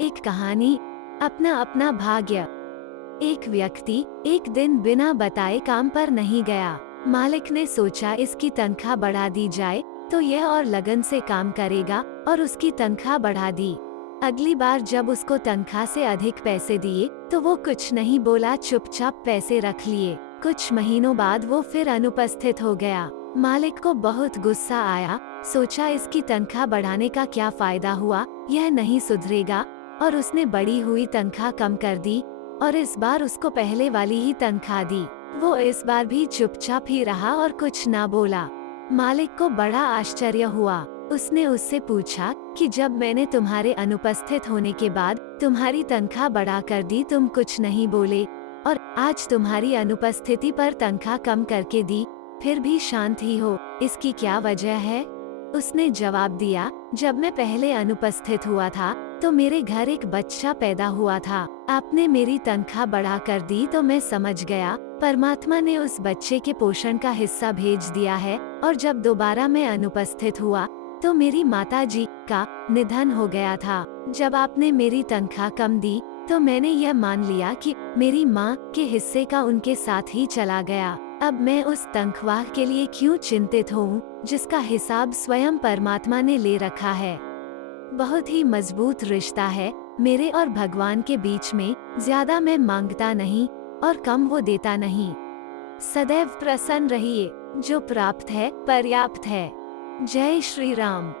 एक कहानी, अपना अपना भाग्य। एक व्यक्ति एक दिन बिना बताए काम पर नहीं गया। मालिक ने सोचा इसकी तनख्वाह बढ़ा दी जाए तो यह और लगन से काम करेगा और उसकी तनख्वाह बढ़ा दी। अगली बार जब उसको तनख्वाह से अधिक पैसे दिए तो वो कुछ नहीं बोला, चुपचाप पैसे रख लिए। कुछ महीनों बाद वो फिर अनुपस्थित हो गया। मालिक को बहुत गुस्सा आया। सोचा इसकी तनख्वाह बढ़ाने का क्या फायदा हुआ, यह नहीं सुधरेगा, और उसने बढ़ी हुई तनख्वाह कम कर दी और इस बार उसको पहले वाली ही तनख्वाह दी। वो इस बार भी चुपचाप ही रहा और कुछ ना बोला। मालिक को बड़ा आश्चर्य हुआ। उसने उससे पूछा कि जब मैंने तुम्हारे अनुपस्थित होने के बाद तुम्हारी तनख्वाह बढ़ा कर दी, तुम कुछ नहीं बोले, और आज तुम्हारी अनुपस्थिति पर तनख्वाह कम करके दी, फिर भी शांत ही हो, इसकी क्या वजह है? उसने जवाब दिया, जब मैं पहले अनुपस्थित हुआ था तो मेरे घर एक बच्चा पैदा हुआ था। आपने मेरी तनख्वाह बढ़ा कर दी तो मैं समझ गया परमात्मा ने उस बच्चे के पोषण का हिस्सा भेज दिया है, और जब दोबारा मैं अनुपस्थित हुआ तो मेरी माता जी का निधन हो गया था। जब आपने मेरी तनख्वाह कम दी तो मैंने यह मान लिया कि मेरी माँ के हिस्से का उनके साथ ही चला गया। अब मैं उस तनख्वाह के लिए क्यों चिंतित हूँ जिसका हिसाब स्वयं परमात्मा ने ले रखा है। बहुत ही मजबूत रिश्ता है मेरे और भगवान के बीच में। ज्यादा मैं मांगता नहीं और कम वो देता नहीं। सदैव प्रसन्न रहिए, जो प्राप्त है पर्याप्त है। जय श्री राम।